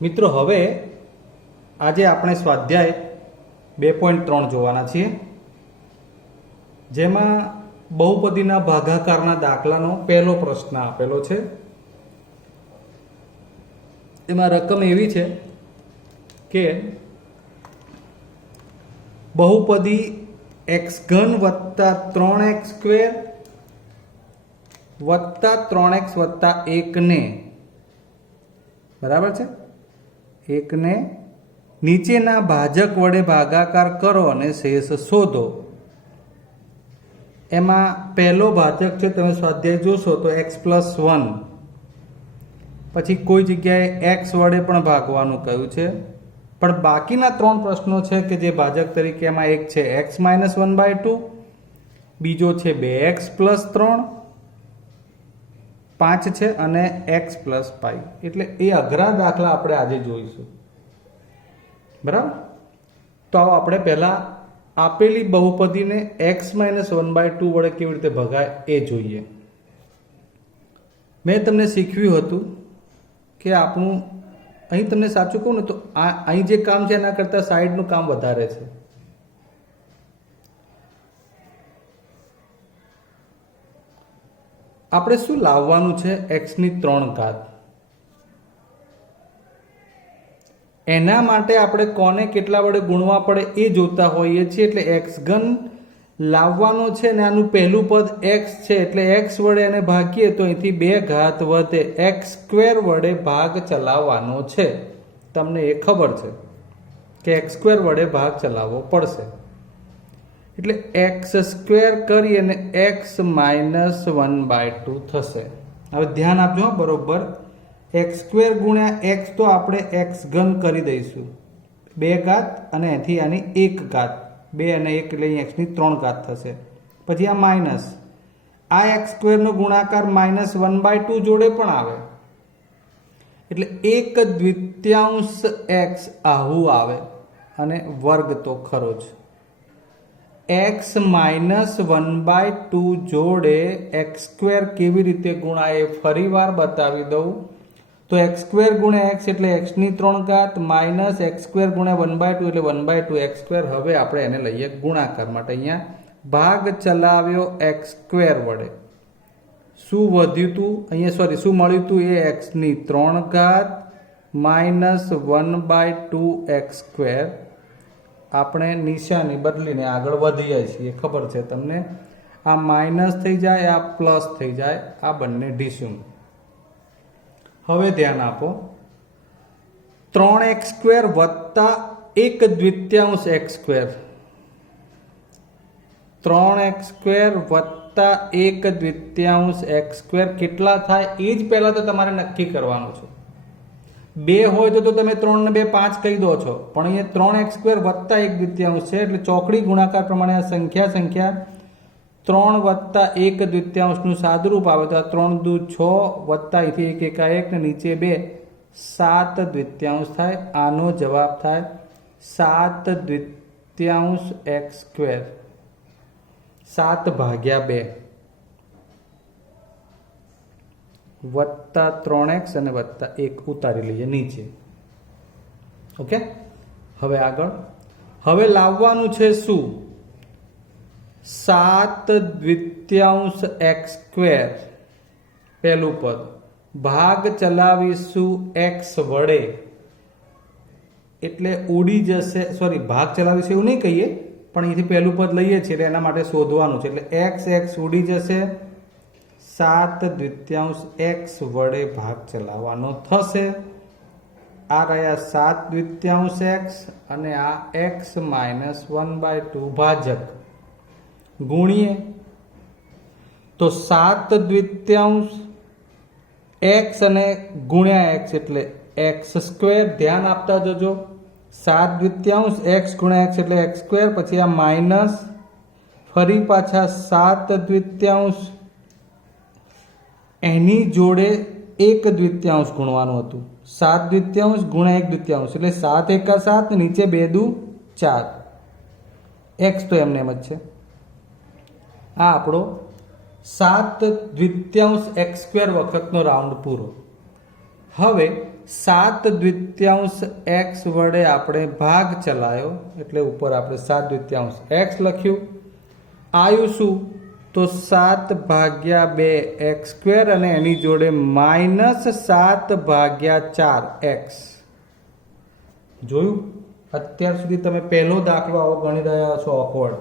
મિત્રો હવે આજે આપણે સ્વાધ્યાય 2.3 જોવાના છીએ, જેમાં બહુપદીના ભાગાકારના દાખલાનો પહેલો પ્રશ્ન આપેલો છે. એમાં રકમ એવી છે કે બહુપદી x3 વત્તા 3x² વત્તા 3x વત્તા 1 ને બરાબર છે, 1 ને નીચેના ભાજક વડે ભાગાકાર કરો અને શેષ શોધો. એમાં પહેલો ભાજક છે, તમે સ્વાધ્યાય જોશો તો x+1, પછી કોઈ જગ્યાએ x વડે પણ ભાગવાનું કહ્યું છે, પણ બાકીના 3 પ્રશ્નો છે કે જે ભાજક તરીકે એમાં એક છે x-1/2, બીજો છે 2x+3, 5 છે અને x+π. એટલે એ અઘરા દાખલા આપણે આજે જોઈશું. બરાબર, તો આવો આપણે પહેલા આપેલી બહુપદીને x-1/2 વડે કેવી રીતે ભગાય એ જોઈએ. મેં તમને શીખવ્યું હતું કે આપણું અહીં તમને સાચું કહું ને તો અહીં જે કામ છે એના કરતાં સાઈડનું કામ વધારે છે. આપણે શું લાવવાનું છે? x3 એના માટે આપણે કોને કેટલા વડે ગુણવા પડે એ જોતા હોઈએ છીએ. એટલે x3 લાવવાનો છે ને આનું પહેલું પદ x છે, એટલે x વડે એને ભાગીએ તો અહીંથી 2 ઘાત વધે, x² વડે ભાગ ચલાવવાનો છે. તમને એ ખબર છે કે x² વડે ભાગ ચલાવવો પડશે. એટલે x² કરી અને x-1/2 થશે. હવે ધ્યાન આપજો બરોબર, x² ગુણ્યા x તો આપણે x3 કરી દઈશું, 2 ઘાત અને અહીંથી આની 1 ઘાત, 2 અને 1 એટલે x3 થશે. પછી આ માઇનસ, આ x² નો ગુણાકાર -1/2 જોડે પણ આવે, એટલે 1/2 x આવું આવે અને વર્ગ તો ખરો જ. x-1/2 જોડે x² કેવી રીતે ગુણાય ફરી વાર બતાવી દઉં. તો x² ગુણ્યા x એટલે x3 માઇનસ x² ગુણ્યા 1/2 એટલે 1/2 x². હવે આપણે એને લઈએ ગુણાકાર માટે. અહીંયા ભાગ ચલાવ્યો x² વડે, શું વધ્યું હતું અહીંયા, શું મળ્યું હતું? એ x3 માઇનસ 1/2 x². આપણે નિશાની બદલીને આગળ વધીએ છીએ, ખબર છે તમને. આ માઇનસ થઈ જાય, આ પ્લસ થઈ જાય, આ બંને ડીશું. હવે ધ્યાન આપો, 3x² વત્તા 1/2 x², 3x² વત્તા 1/2 x² કેટલા થાય એ જ પહેલા તો તમારે નક્કી કરવાનું છે. 2 હોય તો તમે 3 ને 2 5 કહી દો છો, પણ અહીંયા 3x² વત્તા 1/2 છે, એટલે ચોકડી ગુણાકાર પ્રમાણે આ સંખ્યા 3 વત્તા 1/2 નું સાદુરૂપ આવે તો આ 3 દુ 6 વત્તા અહીંથી 1 1 ને નીચે 2 7/2 થાય. આનો જવાબ થાય 7/2 x², 7/2 વત્તા 3x અને વત્તા 1 ઉતારી લઈએ નીચે. ઓકે, હવે આગળ હવે લાવવાનું છે શું? 7/2 x², પહેલું પદ, ભાગ ચલાવીશું x વડે એટલે ઉડી જશે, ભાગ ચલાવીશું એવું નહીં કહીએ, પણ અહીંથી પહેલું પદ લઈએ છીએ એટલે એના માટે શોધવાનું છે. એટલે x ઉડી જશે, 7/2 x વડે ભાગ ચલાવવાનો થશે. આ રહ્યા 7/2 x અને આ x-1/2 ભાજક ગુણીએ તો 7/2 x અને ગુણ્યા x એટલે x². ધ્યાન આપતા જજો, 7/2 x ગુણ્યા x એટલે x², પછી આ માઇનસ, ફરી પાછા 7/2 એની જોડે 1/2 ગુણવાનું હતું, 7/2 ગુણ્યા 1/2 એટલે 7 × 7 નીચે 2 દુ 4, x તો એમને એમ જ છે. આ આપણો 7/2 x² વખતનો રાઉન્ડ પૂરો. હવે 7/2 x વડે આપણે ભાગ ચલાયો એટલે ઉપર આપણે 7/2 x લખ્યું. આવ્યું શું? તો 7/2 x² અને એની જોડે -7/4 x. જોયું? અત્યાર સુધી તમે પહેલો દાખલો આવો ગણી રહ્યા છો ઓકવર્ડ.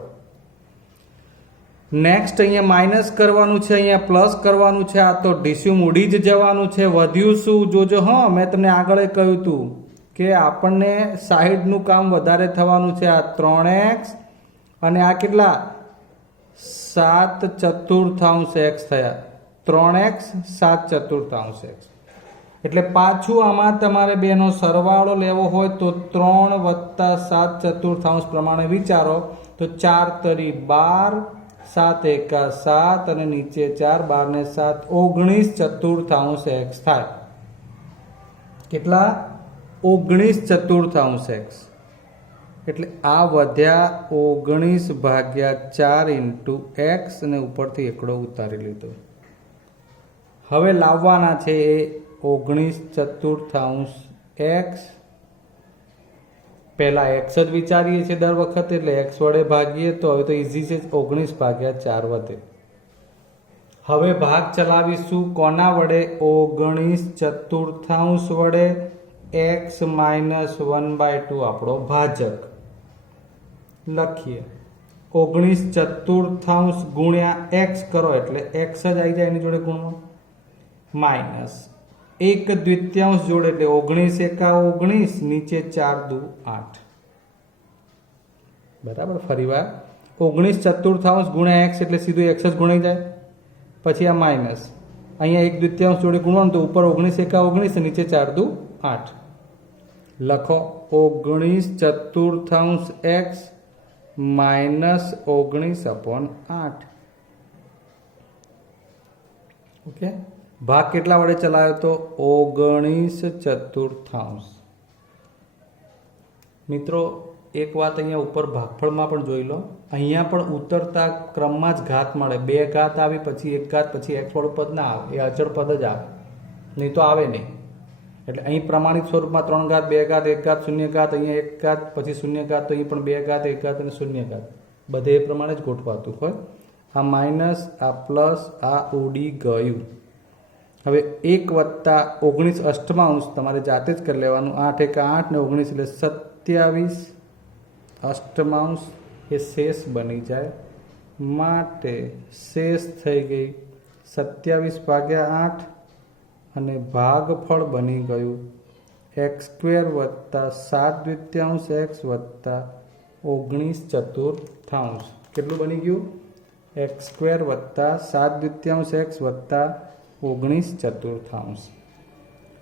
નેક્સ્ટ અહીંયા માઇનસ કરવાનું છે, અહીંયા પ્લસ કરવાનું છે. આ તો ડીસ્યુમ ઉડી જ જવાનું છે. વધ્યું શું? જોજો. હા, મેં તમને આગળ કહ્યું હતું કે આપણને સાઈડનું કામ વધારે થવાનું છે. આ 3x અને આ કેટલા 7/4 x થયા. 3x 7/4 x. એટલે પાછું આમાં તમારે બેનો સરવાળો લેવો હોય તો 3 + 7/4 પ્રમાણે વિચારો તો 4 તરી 12, 7 એકા 7 અને નીચે 4, 12 ને 7 19/4 x થાય. કેટલા? 19/4 x. એટલે આ વધ્યા 19/4 x અને ઉપરથી એકડો ઉતારી લીધો. હવે લાવવાના છે એ 19/4 x. પહેલા x જ વિચારીએ છીએ દર વખતે, એટલે x વડે ભાગીએ તો હવે તો ઈઝી છે. 19/4 વધે. હવે ભાગ ચલાવીશું કોના વડે? 19/4 વડે. x - 1/2 આપણો ભાજક લખીએ. 19/4 ગુણ્યા x કરો એટલે x જ આવી જાય એની જોડે ગુણમાં. માઇનસ 1/2 જોડે એટલે 19 એકા 19, નીચે 4 દુ 8. બરાબર. ફરીવાર 19/4 ગુણ્યા x એટલે સીધું x જ ગુણાઈ જાય. પછી આ માઇનસ અહીંયા 1/2 જોડે ગુણવાનું તો ઉપર 19 એકા 19, નીચે 4 દુ 8. લખો 19/4 x -19/8. ઓકે. ભાગ કેટલા વડે ચલાવ્યો તો? 19/4. મિત્રો એક વાત અહીંયા ઉપર ભાગફળમાં પણ જોઈ લો. અહીંયા પણ ઉતરતા ક્રમમાં જ ઘાત મળે. 2 ઘાત આવી, પછી 1 ઘાત, પછી x વાળું પદ ના આવે. એ અચળ પદ જ આવે, નહીં તો આવે નહીં. એટલે અહીં પ્રમાણિત સ્વરૂપમાં 3 ઘાત, 2 ઘાત, 1 ઘાત, 0 ઘાત, અહીંયા 1 ઘાત, પછી 0 ઘાત, તો અહીં પણ 2 ઘાત, 1 ઘાત અને 0 ઘાત બધે એ પ્રમાણે જ ગોઠવાતું હોય. આ માઇનસ, આ પ્લસ, આ ઉડી ગયું. હવે 1 + 19 અષ્ટમાંશ તમારે જાતે જ કરી લેવાનું. 8 એકા 8 ને 19 એટલે 27 અષ્ટમાંશ એ શેષ બની જાય. માટે શેષ થઈ ગઈ 27/8 અને ભાગફળ બની ગયું x² + 7/2 x + 19/4. કેટલું બની ગયું? x² + 7/2 x + 19/4.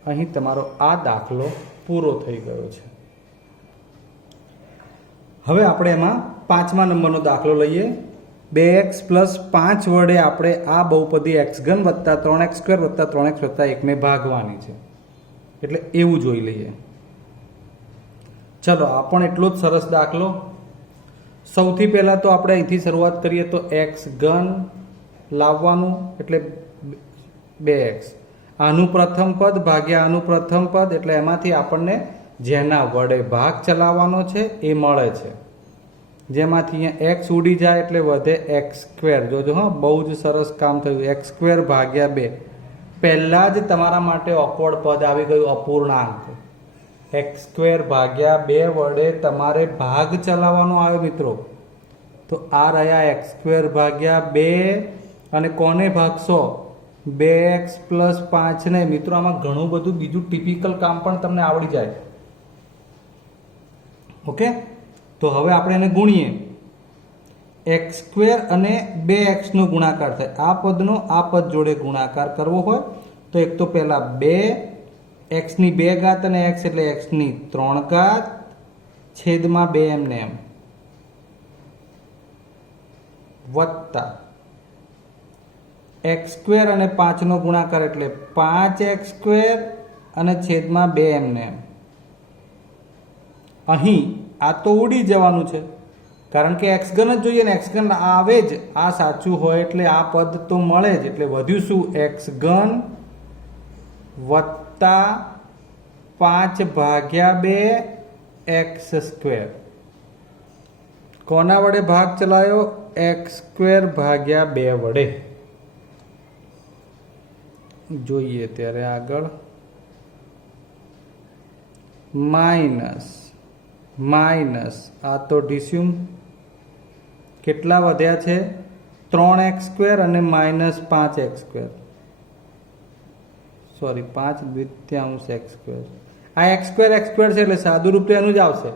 અહીં તમારો આ દાખલો પૂરો થઈ ગયો છે. હવે આપણે એમાં 5મા નંબરનો દાખલો લઈએ. 2x + 5 વડે આપણે આ બહુપદી x3 + 3x² + 3x + 1 ને ભાગવાની છે. એટલે એવું જોઈ લઈએ. ચલો, આ પણ એટલો જ સરસ દાખલો. સૌથી પહેલા તો આપણે અહીંથી શરૂઆત કરીએ તો x3 લાવવાનું એટલે 2x. આનું પ્રથમ પદ ભાગ્યા આનું પ્રથમ પદ, એટલે એમાંથી આપણને જેના વડે ભાગ ચલાવવાનો છે એ મળે છે. જેમાંથી અહીંયા x ઉડી જાય એટલે વધે x². જોજો હા, બહુ જ સરસ કામ થયું. x² ભાગ્યા 2. પહેલા જ તમારા માટે ઓકવર્ડ પદ આવી ગયું, અપૂર્ણાંક. x² ભાગ્યા 2 વડે તમારે ભાગ ચલાવવાનો આવ્યો મિત્રો. તો આ રહ્યા x² ભાગ્યા 2 અને કોને ભાગશો? 2x + 5 ને. મિત્રો આમાં ઘણું બધું બીજું ટિપિકલ કામ પણ તમને આવડી જાય. ઓકે. તો હવે આપણે એને ગુણીએ. x² અને 2x નો ગુણાકાર થાય. આ પદનો આ પદ જોડે ગુણાકાર કરવો હોય તો એક તો પહેલા 2 x ની 2 ઘાત અને x એટલે x ની 3 ઘાત છેદમાં 2 એમને એમ વત્તા x² અને 5 નો ગુણાકાર એટલે 5x² અને છેદમાં 2 એમને એમ. અહીં આ તો ઉડી જવાનું છે કારણ કે x3 જ જોઈએ ને. x3 આવે જ, આ સાચું હોય એટલે આ પદ તો મળે જ. એટલે વધ્યું શું? x3 વત્તા 5/2 x સ્ક્વેર. કોના વડે ભાગ ચલાયો? x²/2 વડે. જોઈએ ત્યારે આગળ માઇનસ આ તો ડીસ્યુમ કેટલા વધ્યા છે? 3x² અને -5x². Sorry 5/2 x². આ x² છે એટલે સાદું રૂપ તો એનું જ આવશે,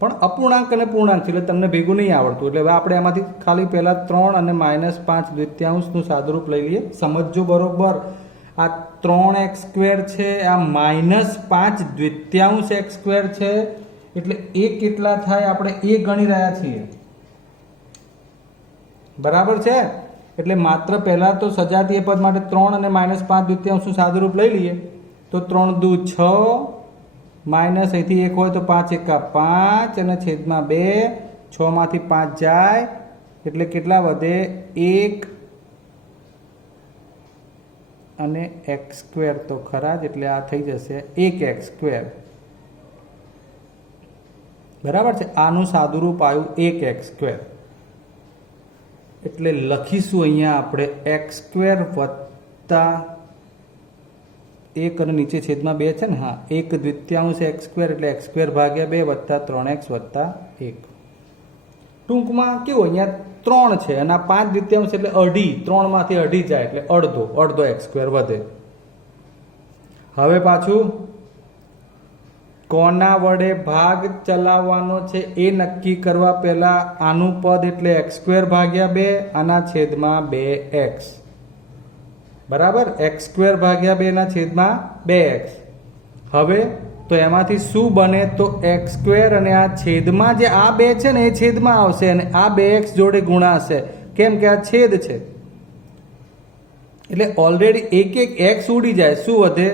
પણ અપૂર્ણાંક અને પૂર્ણાંક છે એટલે તમને ભેગું નહીં આવડતું. એટલે હવે આપણે એમાંથી ખાલી પહેલા 3 અને -5/2 નું સાદુરૂપ લઈ લઈએ. સમજજો બરોબર. આ 3x² છે, આ -5/2 x² છે, એટલે એ કેટલા થાય આપણે એ ગણી રહ્યા છીએ. બરાબર છે? એટલે માત્ર પહેલા તો સજાતીય પદ માટે 3 અને -5/2 નું સાદુરૂપ લઈ લઈએ. તો 3 દુ 6, માઇનસ અહીંથી 1 હોય તો 5 એકા 5 અને છેદમાં 2, 6 માંથી 5 જાય એટલે કેટલા વધે? 1 અને x² તો ખરા જ, એટલે આ થઈ જશે 1x². બરાબર છે? આનું સાદુરૂપ આવ્યું 1x². એટલે લખીશું અહીંયા આપણે x² વત્તા 1 અને નીચે છેદમાં 2 છે ને, હા 1/2 x² એટલે x²/2 વત્તા 3x વત્તા 1. ટૂંકમાં કેવું અહીંયા 3 છે અને આ 5/2 એટલે અઢી, 3 માંથી અઢી જાય એટલે અડધો x² વધે. હવે પાછું કોના વડે ભાગ ચલાવવાનો છે એ નક્કી કરવા પહેલા આનું પદ એટલે x²/2 આના છેદમાં 2x. બરાબર? x²/2 ના છેદમાં 2x. હવે તો એમાંથી શું બને? તો x² અને આ છેદમાં જે આ 2 છે ને એ છેદમાં આવશે અને આ 2x જોડે ગુણાશે. કેમ કે આ છેદ છે એટલે ઓલરેડી એક x ઉડી જાય. શું વધે?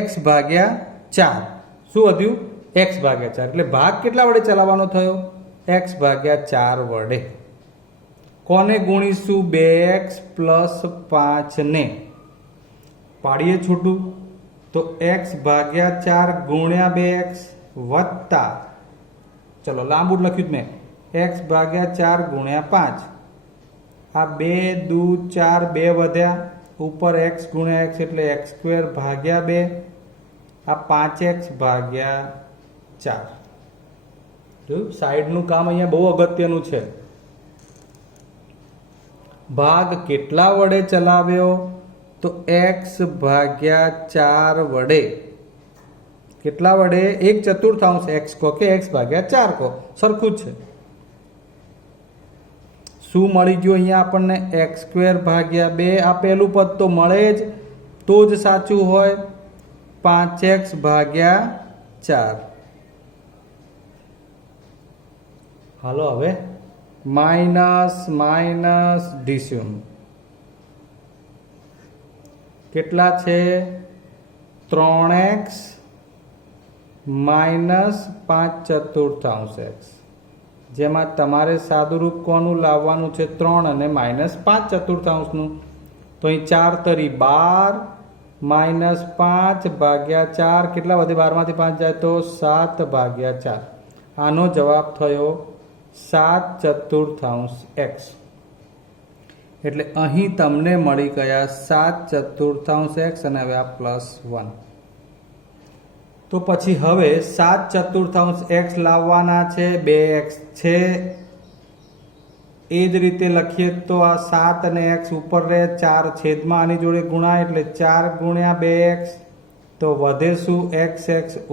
x/4. શું વધ્યું? x/4. એટલે ભાગ કેટલા વડે ચલાવવાનો થયો? x/4 વડે. કોને ગુણીશું? 2x + 5 ને. પાડીએ છૂટું તો x/4 ગુણ્યા 2x વત્તા, ચલો લાંબુ લખ્યું મેં, x/4 ગુણ્યા 5. આ 2 દુ 4, 2 વધ્યા, ઉપર x ગુણ્યા x એટલે x²/2. આ 5x/4. જોયું? સાઈડનું કામ અહીંયા બહુ અગત્યનું છે. ભાગ કેટલા વડે ચલાવ્યો? તો x/4 વડે. કેટલા વડે? 1/4 x કહો કે x/4 કહો, સરખું જ છે. શું મળી ગયું અહીંયા આપણને? x²/2. આ પહેલું પદ તો મળે જ, તો જ સાચું હોય. 5x/4. હાલો હવે માઇનસ ડીસ્યુમ કેટલા છે? 3x - 5/4x. જેમાં તમારે સાદુરૂપ કોનું લાવવાનું છે? 3 અને -5/4 નું. તો અહીં 4 તરી 12 -5/4 કેટલા વધે? 12 માંથી 5 જાય તો 7/4. આનો જવાબ થયો 7/4x. એટલે અહીં તમને મળી ગયા 7/4x અને હવે આ +1. તો પછી હવે 7/4x લાવવાના છે. 2x છે એ જ રીતે લખીએ તો આ 7 અને x ઉપર રહે, 4 છેદમાં આની જોડે ગુણાય એટલે 4 ગુણ્યા 2x. તો વધે શું? x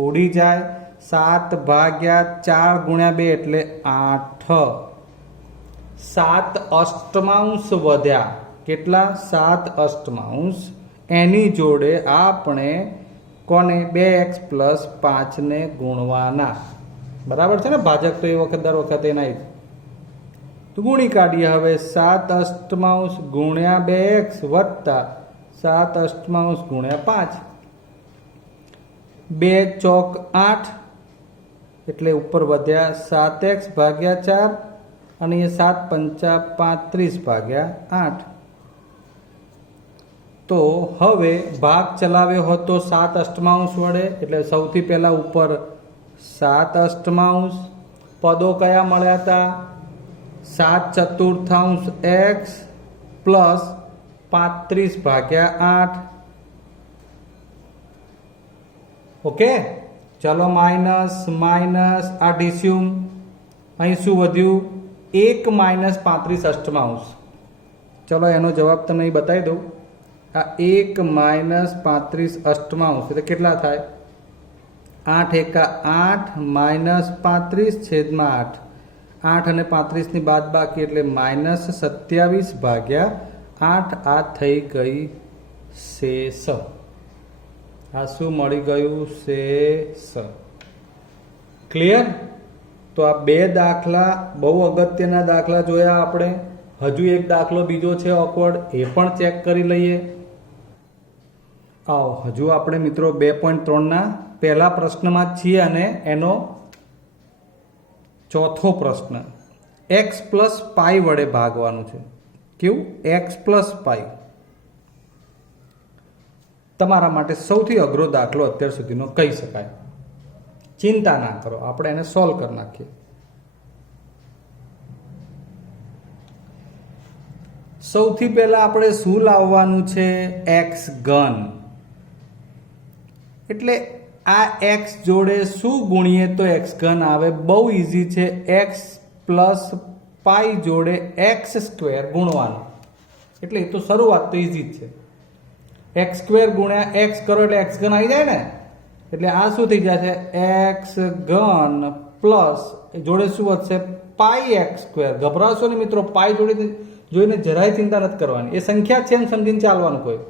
ઉડી જાય. 7/4 ગુણ્યા 2 એટલે 8. 7/8 વધ્યા. કેટલા? 7/8. એની જોડે આપણે કોને? 2x + 5 ને ગુણવાના. બરાબર છે ને? ભાજક તો એ વખત દર વખતે એના જ. તો ગુણી કાઢીએ હવે. 7/8 ગુણ્યા 2x વત્તા 7/8 ગુણ્યા 5. 2 ચોક 8 એટલે ઉપર વધ્યા 7x/4 અને 7 × 5 = 35/8. તો તો હવે ભાગ ચલાવ્યો હતો 7 અષ્ટમાંશ વડે, એટલે સૌથી પહેલા ઉપર 7 અષ્ટમાંશ. પદો કયા મળ્યા હતા? 7/4 x પ્લસ 35/8. ઓકે, ચલો માઇનસ માઇનસ આ ડીસ્યુમ. અહીં શું વધ્યું? 1 માઇનસ 35 અષ્ટમાંશ. ચલો એનો જવાબ તમને અહીં બતાવી દઉં. આ 1 માઇનસ 35 અષ્ટમાંશ એટલે કેટલા થાય? 8 એકા 8 માઇનસ 35/8. 8 અને 35 ની બાદ બાકી એટલે માઇનસ 27/8. આ થઈ ગઈ શેષ. આ શું મળી ગયું? શેષ. ક્લિયર? તો આ બે દાખલા બહુ અગત્યના દાખલા જોયા આપણે. હજુ એક દાખલો બીજો છે ઓકવર્ડ, એ પણ ચેક કરી લઈએ. આવો, હજુ આપણે મિત્રો 2.3 ના પહેલા પ્રશ્નમાં જ છીએ અને એનો ચોથો પ્રશ્ન. x પ્લસ પાઈ વડે ભાગવાનું છે. કેવું? x plus pi. તમારા માટે સૌથી અઘરો દાખલો અત્યાર સુધીનો કહી શકાય. ચિંતા ના કરો, આપણે એને સોલ્વ કરી નાખીએ. સૌથી પહેલા આપણે શું લાવવાનું છે? x ઘન. એટલે આ x જોડે શું ગુણીએ તો x ઘન આવે? બહુ ઈઝી છે. x પ્લસ પાઈ જોડે x સ્ક્વેર ગુણવાનું. એટલે એ તો શરૂઆત તો ઈઝી જ છે. x સ્ક્વેર ગુણ્યા x કરો એટલે x ઘન આવી જાય ને. એટલે આ શું થઈ જશે? x ઘન પ્લસ જોડે શું વધશે? પાઈ x સ્ક્વેર. ગભરાશો ને મિત્રો, પાઈ જોડે જોઈને જરાય ચિંતા નથી કરવાની. એ સંખ્યા છે એમ સમજીને ચાલવાનું. કોઈ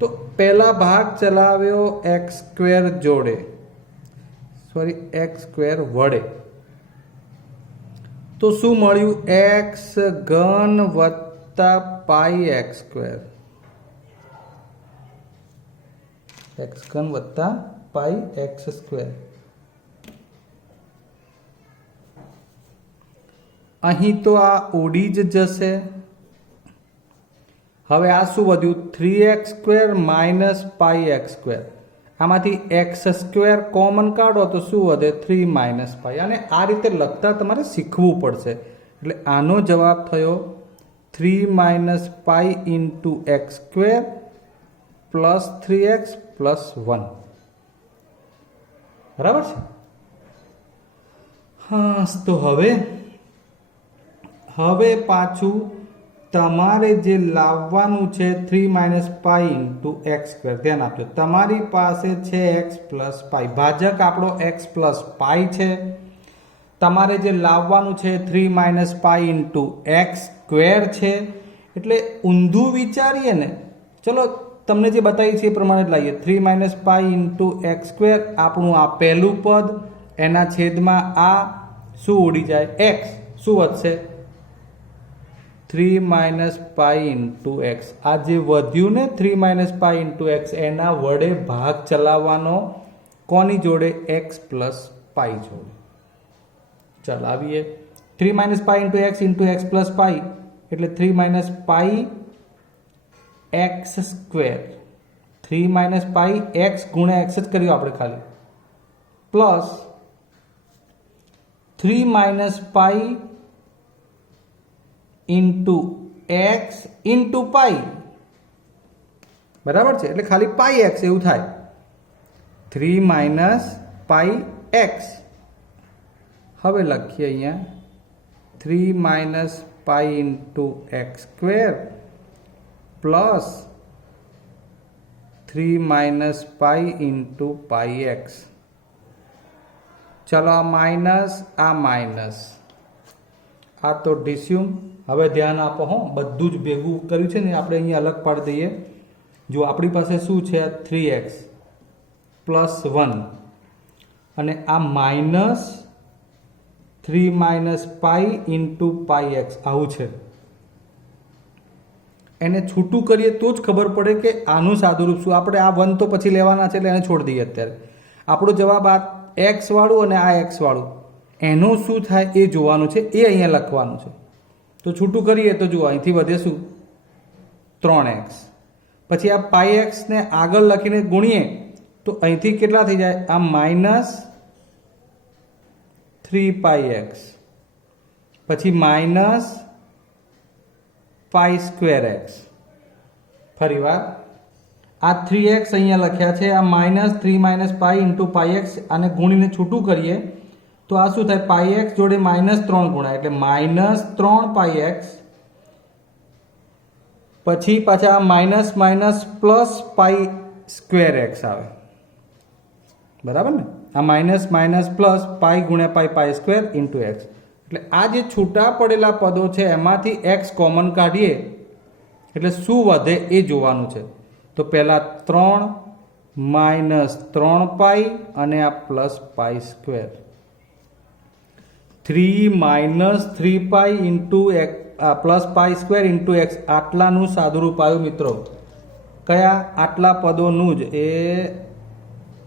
તો પહેલા ભાગ ચલાવ્યો x સ્ક્વેર જોડે, સોરી x સ્ક્વેર વડે. તો શું મળ્યું? x ઘન વત્તા પાઈ x સ્ક્વેર. x ઘન વત્તા પાઈ x સ્ક્વેર. અહીં તો આ ઉડી જ જશે. હવે આ શું વધ્યું? 3x square minus pi x square. આમાંથી x સ્ક્વેર કોમન કાઢો તો શું વધે? 3 માઇનસ પાઈ. અને આ રીતે લખતા તમારે શીખવું પડશે. એટલે આનો જવાબ થયો 3 minus pi into x square plus 3x plus 1. બરાબર છે? હા, તો હવે પાછું તમારે જે લાવવાનું છે 3 minus pi into x square. ધ્યાન આપજો, તમારી પાસે છે એક્સ પ્લસ પાઈ. ભાજક આપણો એક્સ પ્લસ પાઈ છે. તમારે જે લાવવાનું છે 3 minus pi into x square છે. એટલે ઊંધું વિચારીએ ને, ચલો તમને જે બતાવી છે એ પ્રમાણે જ લાવીએ. 3 minus pi into x square આપણું આ પહેલું પદ, એના છેદમાં આ શું ઉડી જાય? એક્સ. શું વધશે? 3 માઇનસ પાઈ ઇન્ટુ એક્સ. આ જે વધ્યું ને 3 માઇનસ પાઈ ઇન્ટુ એક્સ, એના વડે ભાગ ચલાવવાનો. કોની જોડે? એક્સ પ્લસ પાઈ જોડે. ચલાવીએ. 3 minus pi into x plus પાઈ એટલે 3 minus pi x square. 3 minus pi x ગુણ્યા એક્સ જ કર્યું આપણે ખાલી, plus 3 minus pi into x into pi. બરાબર છે? એટલે ખાલી પાઈ એક્સ એવું થાય. 3 માઇનસ પાઈ એક્સ. હવે લખીએ અહીંયા 3 minus pi into x square plus 3 minus pi into pi x. ચલો આ માઇનસ, આ માઇનસ, આ તો ડિસ્યુમ. હવે ધ્યાન આપો હો, બધું જ ભેગું કર્યું છે ને આપણે અહીંયા અલગ પાડી દઈએ. જો આપણી પાસે શું છે? 3x પ્લસ 1 અને આ minus 3 minus pi into pi x આવું છે. એને છૂટું કરીએ તો જ ખબર પડે કે આનું સાદુરૂપ શું. આપણે આ 1 તો પછી લેવાના છે એટલે એને છોડી દઈએ. અત્યારે આપણો જવાબ આ એક્સ વાળું અને આ એક્સ વાળું, એનું શું થાય એ જોવાનું છે, એ અહીંયા લખવાનું છે. તો છૂટું કરીએ તો જુઓ, અહીંથી વધે શું? 3x. પછી આ પાઈ એક્સ ને આગળ લખીને ગુણીએ તો અહીંથી કેટલા થઈ જાય? આ માઇનસ 3 x, પછી માઇનસ પાઈ સ્ક્વેર એક્સ. ફરી વાર આ 3x અહીંયા લખ્યા છે, આ માઇનસ 3 - પાઈ ઇન્ટુ પાઈ એક્સ, આને ગુણીને છૂટું કરીએ તો આ શું થાય? પાઈ એક્સ જોડે -3 ગુણાય એટલે -3 પાઈ એક્સ, પછી પાછા minus minus plus pi square x આવે. બરાબર ને? આ માઇનસ માઇનસ પ્લસ પાઈ ગુણ્યા પાઈ પાઈ સ્ક્વેર ઇન્ટુ એક્સ. એટલે આ જે છૂટા પડેલા પદો છે એમાંથી એક્સ કોમન કાઢીએ એટલે શું વધે એ જોવાનું છે. તો પહેલા 3 -3 પાઈ અને આ plus pi square. 3 - 3 pi into x plus pi square into x, આટલાનું સાદુરૂપ આવ્યું મિત્રો. કયા? આટલા પદોનું જ. એ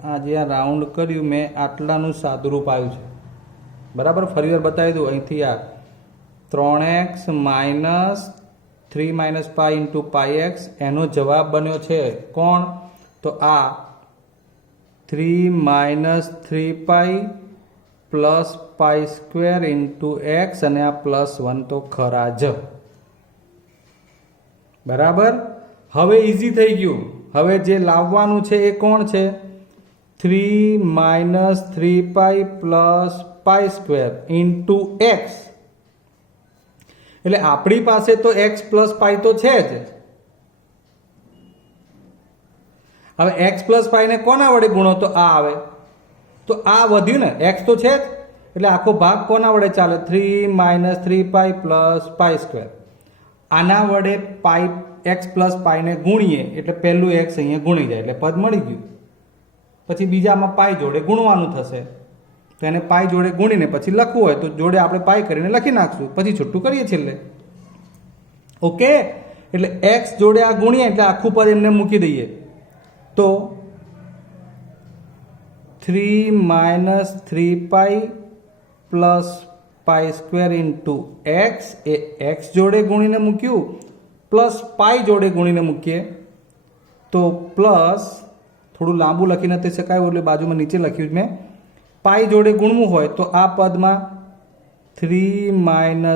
આ જે રાઉન્ડ કર્યું મેં, આટલાનું સાદુરૂપ આવ્યું છે. બરાબર? ફરી વાર બતાવી દઉં. અહીંથી આ 3x માઇનસ 3 - પાઈ ઇન્ટુ પાઈ એક્સ, એનો જવાબ બન્યો છે કોણ? તો આ 3 - 3 pi plus pi square into x, અને આ +1 તો ખરા જ. બરાબર? હવે ઇઝી થઈ ગયું. હવે જે લાવવાનું છે એ કોણ છે? 3 - 3 pi plus pi square into x. એટલે આપણી પાસે તો એક્સ પ્લસ પાઈ તો છે જ. હવે એક્સ પ્લસ પાઈને કોના વડે ગુણો તો આ આવે. તો આ વધ્યું ને, એક્સ તો છે જ, એટલે આખો ભાગ કોના વડે ચાલે? 3 - 3 પાઈ પ્લસ પાઈ સ્ક્વેર. આના વડે પાઈ એક્સ પ્લસ પાઈને ગુણીએ એટલે પહેલું એક્સ અહીંયા ગુણી જાય એટલે પદ મળી ગયું. પછી બીજામાં પાઈ જોડે ગુણવાનું થશે, તો એને પાઈ જોડે ગુણીને પછી લખવું હોય તો જોડે આપણે પાઈ કરીને લખી નાખશું, પછી છૂટું કરીએ છેલ્લે. ઓકે? એટલે એક્સ જોડે આ ગુણીએ એટલે આખું પદ એમને મૂકી દઈએ. તો 3 - 3 pi plus pi square into x, એ એક્સ જોડે ગુણીને મૂક્યું, પ્લસ પાઈ જોડે ગુણીને મૂકીએ તો પ્લસ, થોડું લાંબુ લખી નથી શકાય એટલે બાજુમાં નીચે લખ્યું મેં. પાઈ જોડે ગુણવું હોય તો આ પદમાં 3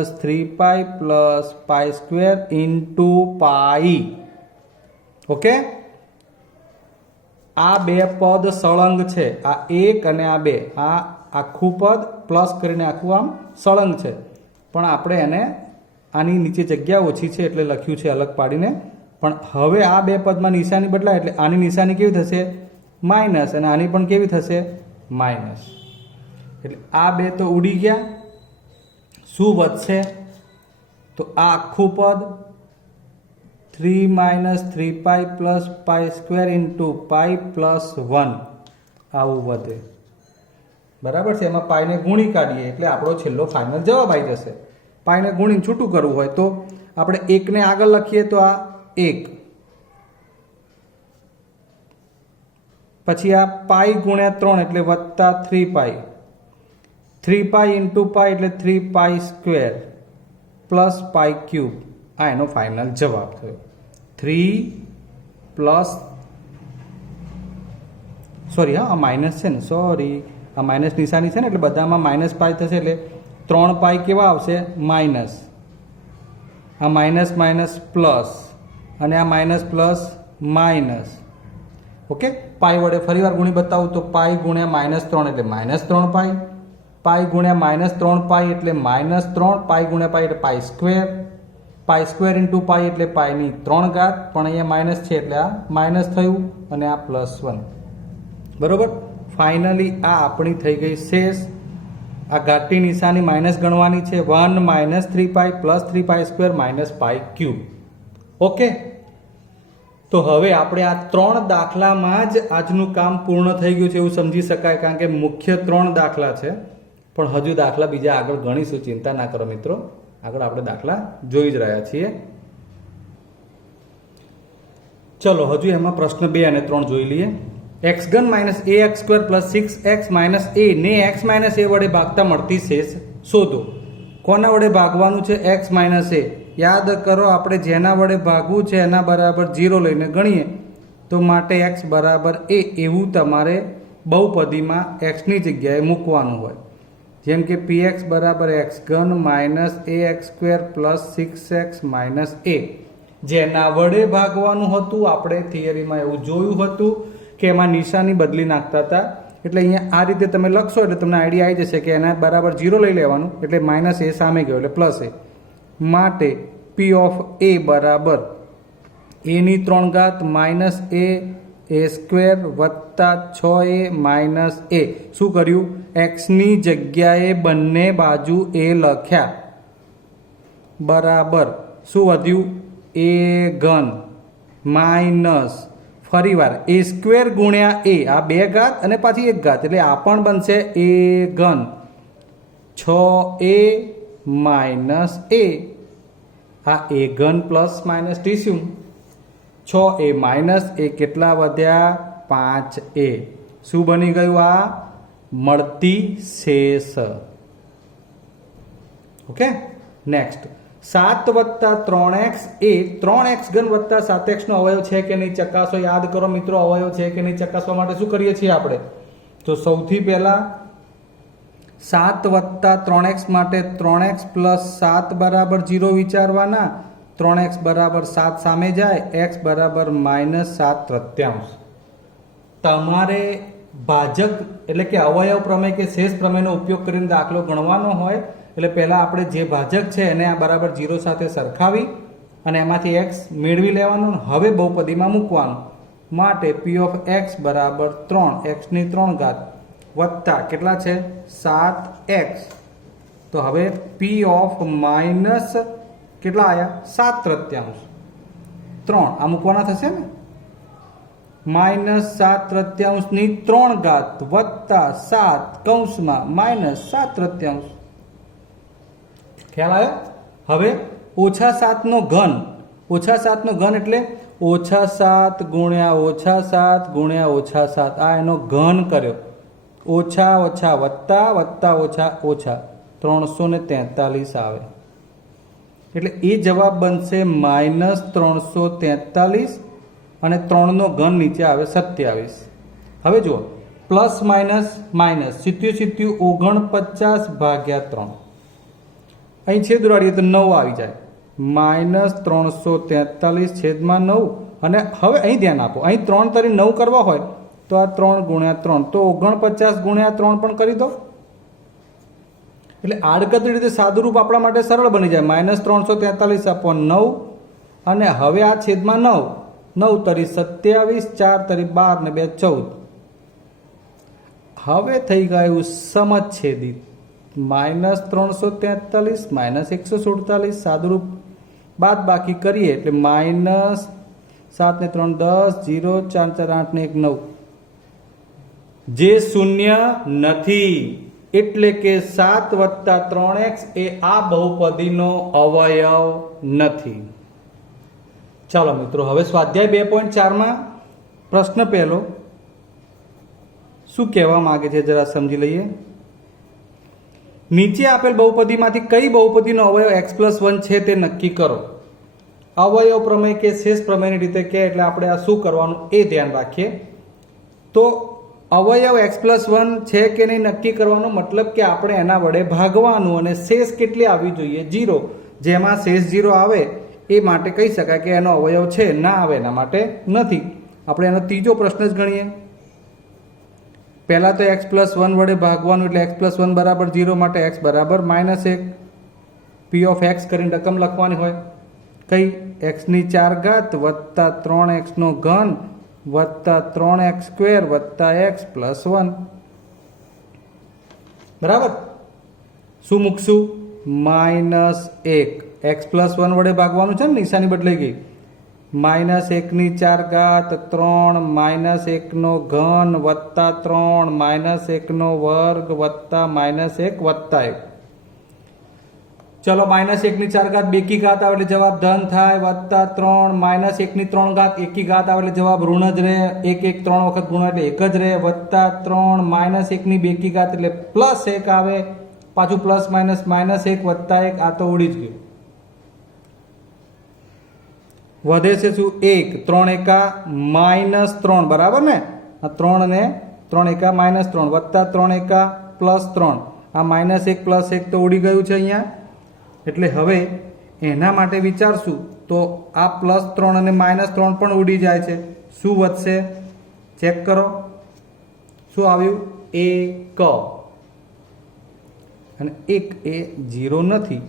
- 3 pi plus pi square into pi. Okay? આ બે પદ સળંગ છે, આ 1 અને આ 2. આ આખું પદ પ્લસ કરીને આખું આમ સળંગ છે, પણ આપણે એને આની નીચે જગ્યા ઓછી છે એટલે લખ્યું છે અલગ પાડીને. પણ હવે આ બે પદમાં નિશાની બદલાય એટલે આની નિશાની કેવી થશે? માઇનસ, અને આની પણ કેવી થશે? માઇનસ. એટલે આ બે તો ઉડી ગયા. શું વધશે? તો આ આખું પદ 3 - 3 pi plus pi square into pi plus 1 આવું વધે. બરાબર છે? એમાં પાઈને ગુણી કાઢીએ એટલે આપણો છેલ્લો ફાઇનલ જવાબ આવી જશે. પાઈને ગુણીને છૂટું કરવું હોય તો આપણે 1 ને આગળ લખીએ તો આ 1, પછી આ પાઈ ગુણ્યા 3 એટલે વત્તા 3 પાઈ, 3 પાઈ ઇન્ટુ પાઈ એટલે 3 pi square plus pi cube. આ એનો ફાઇનલ જવાબ થયો. 3 પ્લસ, સોરી, હા આ માઇનસ છે ને, સોરી, આ માઇનસ નિશાની છે ને એટલે બધામાં માઇનસ પાઈ થશે એટલે 3 પાઈ કેવા આવશે? માઇનસ. આ માઇનસ માઇનસ પ્લસ, અને આ માઇનસ પ્લસ માઇનસ. ઓકે? પાઈ વડે ફરી વાર ગુણી બતાવું તો પાઈ ગુણ્યા -3 એટલે -3 પાઈ, પાઈ ગુણ્યા -3 પાઈ એટલે -3, પાઈ ગુણ્યા પાઈ એટલે પાઈ સ્ક્વેર, પાઈ સ્ક્વેર ઇન્ટુ પાઈ એટલે પાઈની 3 ઘાત, પણ અહીંયા માઇનસ છે એટલે આ માઇનસ થયું, અને આ +1. બરોબર? ફાઇનલી આ આપણી થઈ ગઈ શેષ. આ ઘાતની નિશાની માઇનસ ગણવાની છે. 1 - 3 pi plus 3 pi square minus pi cube. Okay? તો હવે આપણે આ 3 દાખલામાં જ આજનું કામ પૂર્ણ થઈ ગયું છે એવું સમજી શકાય, કારણ કે મુખ્ય 3 દાખલા છે, પણ હજુ દાખલા બીજા આગળ ગણીશું. ચિંતા ના કરો મિત્રો, આગળ આપણે દાખલા જોઈ જ રહ્યા છીએ. ચલો હજુ એમાં પ્રશ્ન 2 અને 3 જોઈ લઈએ. x3 - ax² + 6x - a ને x - a વડે ભાગતા મળતી શેષ શોધો. કોના વડે ભાગવાનું છે? x - a. યાદ કરો આપણે જેના વડે ભાગવું છે એના બરાબર 0 લઈને ગણીએ તો માટે x બરાબર a એવું તમારે બહુપદીમાં xની જગ્યાએ મૂકવાનું હોય. જેમ કે px બરાબર x ઘન minus ax square plus 6x minus a જેના વડે ભાગવાનું હતું. આપણે થિયરીમાં એવું જોયું હતું કે એમાં નિશાની બદલી નાખતા હતા. એટલે અહીંયા આ રીતે તમે લખશો એટલે તમને આઈડિયા આવી જશે કે એના બરાબર 0 લઈ લેવાનું એટલે માઇનસ એ સામે ગયો એટલે પ્લસ એ. માટે p ઓફ a બરાબર a ની 3 ઘાત માઇનસ a સ્ક્વેર વત્તા 6a માઇનસ a. શું કર્યું? એક્સની જગ્યાએ બંને બાજુ a લખ્યા બરાબર શું વધ્યું? a ઘન માઇનસ ફરીવાર a સ્ક્વેર ગુણ્યા a આ 2 ઘાત અને પાછી 1 ઘાત એટલે આ પણ બનશે a ઘન 6a માઇનસ a. આ a ઘન plus minus tissue 6a minus a કેટલા વધ્યા? 5a. શું બની ગયું? આ મળતી શેષ. ઓકે, નેક્સ્ટ 7 વત્તા 3x એ 3x ઘન વત્તા 7x નો અવયવ છે કે નહીં ચકાસો. યાદ કરો મિત્રો, અવયવ છે કે નહીં ચકાસવા માટે શું કરીએ છીએ આપણે? તો સૌથી પહેલા 7 વત્તા 3x માટે 3x પ્લસ 7 બરાબર 0 વિચારવાના. 3x બરાબર 7 સામે જાય, x બરાબર -7/3. તમારે ભાજક એટલે કે અવયવ પ્રમેય કે શેષ પ્રમેયનો ઉપયોગ કરીને દાખલો ગણવાનો હોય એટલે પહેલા આપણે જે ભાજક છે એને આ બરાબર 0 સાથે સરખાવી અને એમાંથી x મેળવી લેવાનું. હવે બહુપદીમાં મૂકવાનું. માટે p ઓફ x બરાબર 3 x ની 3 ઘાત વત્તા કેટલા છે? 7x. તો હવે p ઓફ માઇનસ કેટલા આવ્યા? 7/3. આ મૂકવાના થશે ને? -7/3 ની 3 ઘાત વત્તા 7 કૌંસમાં -7/3. ખ્યાલ આવ્યો? હવે -7 નો ઘન. -7 નો ઘન એટલે -7 ગુણ્યા -7 ગુણ્યા -7. આ એનો ઘન કર્યો. ઓછા ઓછા વત્તા વત્તા ઓછા ઓછા 343 આવે. એટલે એ જવાબ બનશે -343 અને 3 નો ઘન નીચે આવે 27. હવે જુઓ, પ્લસ માઇનસ માઇનસ 77 49 ભાગ્યા 3. અહીં છેદ ઉડાડીએ તો 9 આવી જાય. -343 છેદમાં 9. અને હવે અહીં ધ્યાન આપો, અહીં 3 તરી 9 કરવા હોય તો આ 3 ગુણ્યા 3 તો 49 ગુણ્યા 3 પણ કરી દો. એટલે આડકતરી રીતે સાદુરૂપ આપણા માટે સરળ બની જાય. -343/9 અને હવે આ છેદમાં 9. 9 તરી 27, 4 તરી 12 ને 2 14. હવે થઈ ગયું સમછેદી. -343 -147 સાદુરૂપ બાદ બાકી કરીએ એટલે -7 ને 3 10 0 4 4 8 ને 1 9. જે શૂન્ય નથી એટલે કે 7 વત્તા 3x એ આ બહુપદીનો અવયવ નથી. ચાલો મિત્રો, હવે સ્વાધ્યાય 2.4 પ્રશ્ન પહેલો શું કહેવા માંગે છે જરા સમજી લઈએ. નીચે આપેલ બહુપદીમાંથી કઈ બહુપદીનો અવયવ x+1 છે તે નક્કી કરો. અવયવ પ્રમેય કે શેષ પ્રમેયની રીતે કે એટલે આપણે આ શું કરવાનું એ ધ્યાન રાખીએ. તો અવયવ x+1 છે કે નહીં નક્કી કરવાનો મતલબ કે આપણે એના વડે ભાગવાનું અને શેષ કેટલી આવવી જોઈએ? 0. જેમાં શેષ 0 આવે એ માટે કહી શકાય કે એનો અવયવ છે, ના આવે એના માટે નથી. આપણે એનો ત્રીજો પ્રશ્ન જ ગણીએ. પહેલા તો x+1 વડે ભાગવાનું એટલે x+1 બરાબર 0 માટે x બરાબર -1. p ઓફ x કરીને રકમ લખવાની હોય. કઈ? x ની 4 ઘાત વત્તા 3x નો ઘન વત્તા 3x સ્ક્વેર વત્તા x + 1. બરાબર. શું મૂકશું? -1. x+1 વડે ભાગવાનું છે ને, નિશાની બદલાઈ ગઈ. -1 ની 4 ઘાત 3 -1 નો ઘન વત્તા 3 -1 નો વર્ગ વત્તા -1 વત્તા 1. ચલો, -1 ની 4 ઘાત 2 કી ઘાત આવે એટલે જવાબ ધન થાય વત્તા 3 -1 ની 3 ઘાત 1 કી ઘાત આવે એટલે જવાબ ઋણ જ રહે. 1 1 3 વખત ગુણો એટલે 1 જ રહે વત્તા 3 -1 ની 2 કી ઘાત એટલે +1 આવે. પાછું પ્લસ માઇનસ -1 વત્તા 1 આ તો ઉડી જ ગયું. વધે છે શું? 1 3 એકા -3 બરાબર ને? આ 3 ને 3 એકા -3 વત્તા 3 એકા +3 આ -1 +1 તો ઉડી ગયું છે અહીંયા. એટલે હવે એના માટે વિચારશું તો આ +3 અને -3 પણ ઉડી જાય છે. શું વધશે? ચેક કરો. શું આવ્યું? 1 અને 1 એ 0 નથી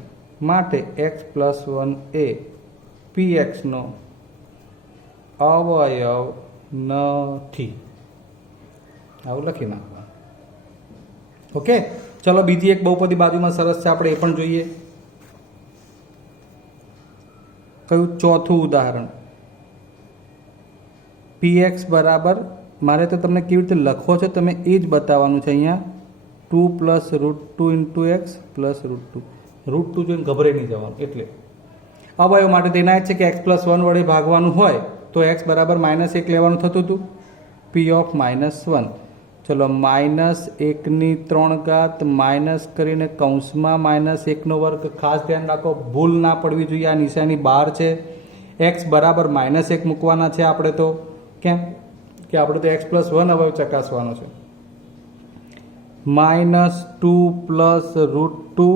માટે x + 1 એ px નો અવયવ નથી. આવું લખી નાખવાનું. ઓકે, ચલો બીજી એક બહુપદી બાજુમાં સરસ છે, આપણે એ પણ જોઈએ. કયું? ચોથું ઉદાહરણ. px બરાબર, મારે તો તમને કેવી રીતે લખવો છે તમે એ જ બતાવવાનું છે અહીંયા. 2 + √2 × x + √2. √2 જોઈને ગભરાઈ નહીં જવાનું. એટલે અવયવ માટે તેના જ છે કે x + 1 વડે ભાગવાનું હોય તો x બરાબર -1 લેવાનું થતું હતું. p of -1. ચલો -1/3 માઇનસ કરીને કૌંસમાં -1/2. ખાસ ધ્યાન રાખો, ભૂલ ના પડવી જોઈએ. આ નિશાની બહાર છે. x બરાબર -1 મૂકવાના છે આપણે તો. કેમ કે આપણે તો x + 1 અવયવ ચકાસવાનો છે. -2 + √2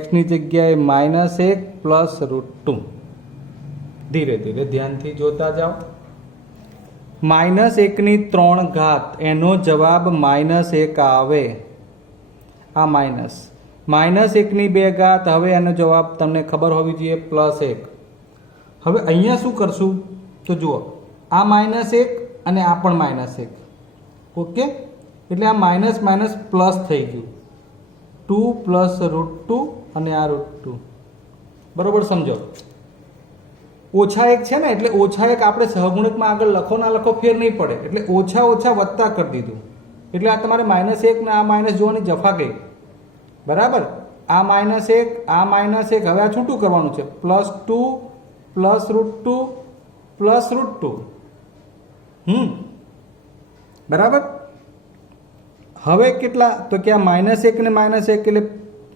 x ની જગ્યાએ -1 + √2. ધીરે ધીરે ધ્યાનથી જોતા જાઓ. -1/3 એનો જવાબ -1 આવે. આ માઇનસ -1/2 હવે એનો જવાબ તમને ખબર હોવી જોઈએ +1. હવે અહીંયા શું કરશું તો જુઓ, આ -1 અને આ પણ -1. ઓકે, એટલે આ માઇનસ પ્લસ થઈ ગયું. 2 + √2 અને આ √2. બરોબર સમજો. -1 છે ને, એટલે -1 આપણે સહગુણકમાં આગળ લખો ના લખો ફેર નહીં પડે. એટલે ઓછા વત્તા કરી દીધું. એટલે આ તમારે -1 ને આ માઇનસ જોવાની જફા ગઈ. બરાબર? આ -1 આ -1 હવે આ છૂટું કરવાનું છે. +2 + √2 બરાબર. હવે કેટલા? તો કે આ -1 ને -1 એટલે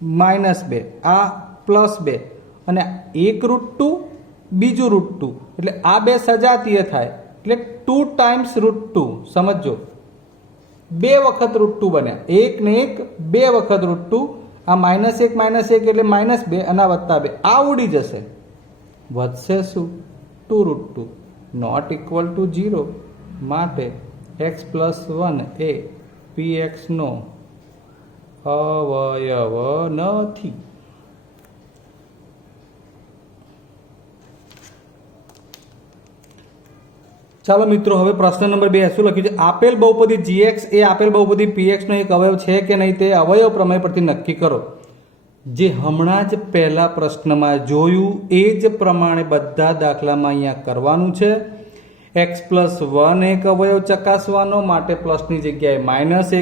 -2, આ +2 અને 1 √2 બીજું √2 એટલે આ બે સજાતીય થાય. એટલે 2 ટાઈમ્સ √2. સમજો, 2 વખત √2 બન્યા. 1 ને 1 2 વખત √2. આ -1 એટલે -2 અને +2 આ ઉડી જશે. વધશે શું? 2 √2 નોટ ઇક્વલ ટુ 0 માટે x + 1 એ px નો અવયવ નથી. ચાલો મિત્રો, હવે પ્રશ્ન નંબર 2 શું લખ્યું છે? આપેલ બહુપદી gx એ આપેલ બહુપદી px નો એક અવયવ છે કે નહીં તે અવયવ પ્રમેય પરથી નક્કી કરો. જે હમણાં જ પહેલા પ્રશ્નમાં જોયું એ જ પ્રમાણે બધા દાખલામાં અહીંયા કરવાનું છે. x + 1 એક અવયવ ચકાસવાનો માટે પ્લસની જગ્યાએ -1